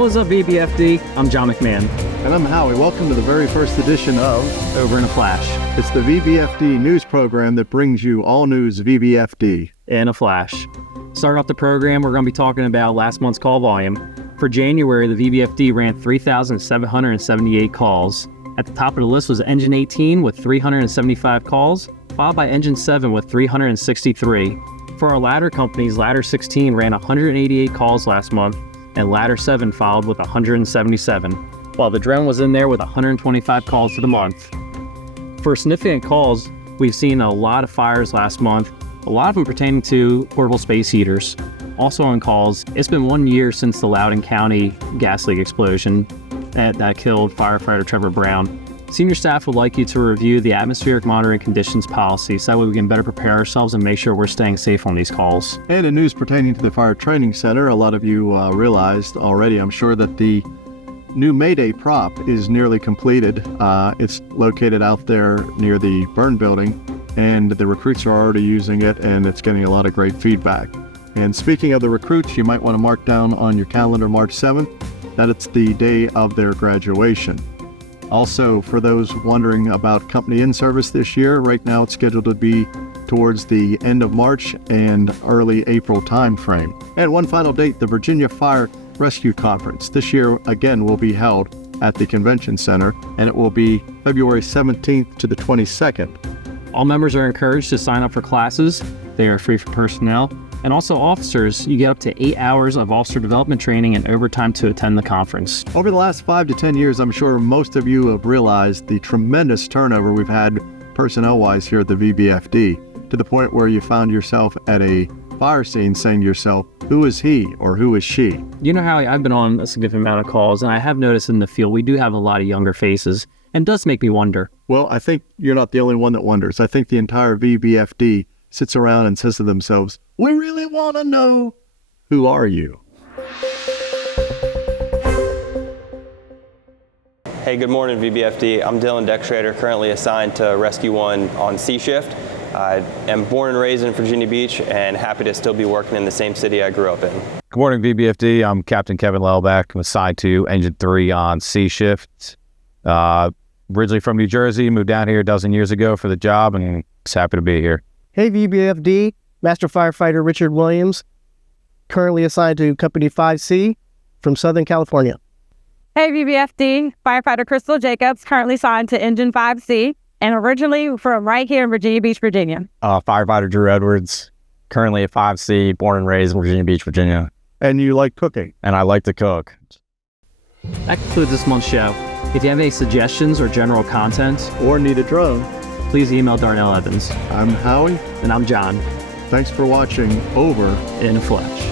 What's up, VBFD? I'm John McMahon. And I'm Howie. Welcome to the very first edition of Over in a Flash. It's the VBFD news program that brings you all news VBFD. In a Flash. Starting off the program, we're going to be talking about last month's call volume. For January, the VBFD ran 3,778 calls. At the top of the list was Engine 18 with 375 calls, followed by Engine 7 with 363. For our ladder companies, Ladder 16 ran 188 calls last month, and Ladder 7 followed with 177, while the drone was in there with 125 calls for the month. For significant calls, we've seen a lot of fires last month, a lot of them pertaining to portable space heaters. Also on calls, it's been 1 year since the Loudoun County gas leak explosion that killed firefighter Trevor Brown. Senior staff would like you to review the atmospheric monitoring conditions policy so that way we can better prepare ourselves and make sure we're staying safe on these calls. And in news pertaining to the Fire Training Center, a lot of you realized already, I'm sure, that the new Mayday prop is nearly completed. It's located out there near the burn building, and the recruits are already using it, and it's getting a lot of great feedback. And speaking of the recruits, you might want to mark down on your calendar March 7th that it's the day of their graduation. Also, for those wondering about company in-service this year, right now it's scheduled to be towards the end of March and early April timeframe. And one final date, the Virginia Fire Rescue Conference. This year, again, will be held at the Convention Center, and it will be February 17th to the 22nd. All members are encouraged to sign up for classes. They are free for personnel. And also officers, you get up to 8 hours of officer development training and overtime to attend the conference. Over the last 5 to 10 years, I'm sure most of you have realized the tremendous turnover we've had personnel-wise here at the VBFD, to the point where you found yourself at a fire scene saying to yourself, who is he or who is she? You know, Howie, I've been on a significant amount of calls, and I have noticed in the field we do have a lot of younger faces, and it does make me wonder. Well, I think you're not the only one that wonders. I think the entire VBFD sits around and says to themselves, we really want to know, who are you? Hey, good morning, VBFD. I'm Dylan Dextrader, currently assigned to Rescue 1 on C Shift. I am born and raised in Virginia Beach and happy to still be working in the same city I grew up in. Good morning, VBFD. I'm Captain Kevin Lelbeck. I'm assigned to Engine 3 on C Shift. Originally from New Jersey, moved down here a dozen years ago for the job, and just happy to be here. Hey, VBFD, Master Firefighter Richard Williams, currently assigned to Company 5C from Southern California. Hey, VBFD, Firefighter Crystal Jacobs, currently assigned to Engine 5C, and originally from right here in Virginia Beach, Virginia. Firefighter Drew Edwards, currently at 5C, born and raised in Virginia Beach, Virginia. And you like cooking? And I like to cook. That concludes this month's show. If you have any suggestions or general content, Or need a drone? please email Darnell Evans. I'm Howie. And I'm John, Thanks for watching Over in a Flash.